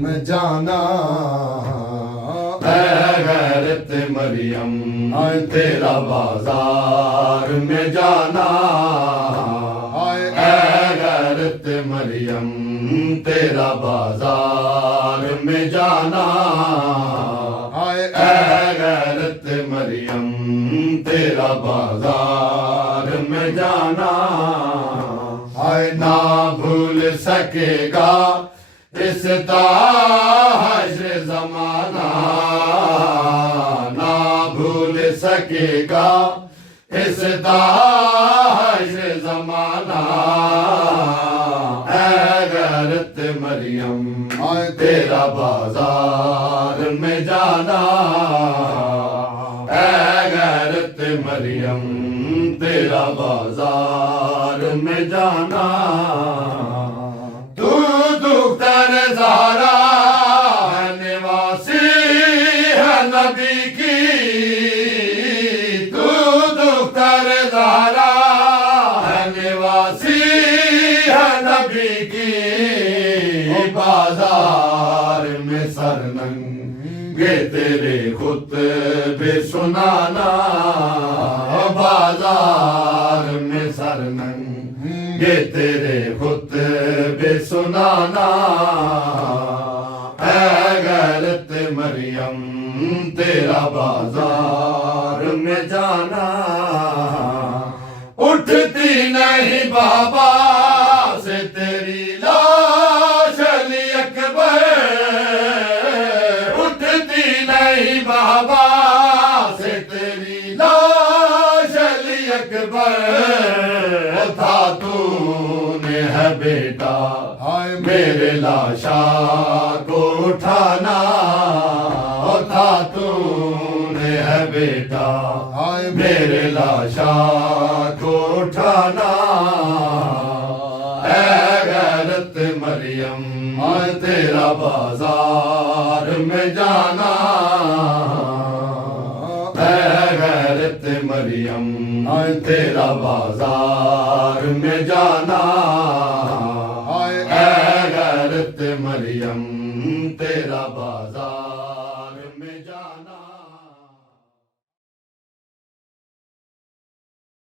میں جانا اے غیرت مریم تیرا بازار میں جانا اے غیرت مریم تیرا بازار میں جانا اے غیرت مریم تیرا بازار میں جانا نہ بھول سکے گا اس حشر زمانہ نہ بھول سکے گا اس حشر زمانہ اے غیرت مریم تیرا بازار میں جانا اے غیرت مریم تیرا بازار میں جانا تو دختر زہرا ہے نواسی ہے نبی کی تو دختر زہرا ہے نواسی ہے نبی کی بازار میں سرننگے تیرے خطبے سنانا بازار میں سرننگے تیرے خطبے سنانا اے غیرت مریم تیرا بازار میں جانا اٹھتی نہیں بابا سے تیری لاش علی اکبر اٹھتی نہیں بابا سے تیری لاش علی اکبر تھا تو نے ہے بیٹا میرے لاشا کو اٹھانا تھا تو نے ہے بیٹا میرے لاشا کو اٹھانا اے غیرت مریم تیرا بازار میں جانا اے غیرت مریم تیرا بازار میں جانا اے غیرت مریم تیرا بازار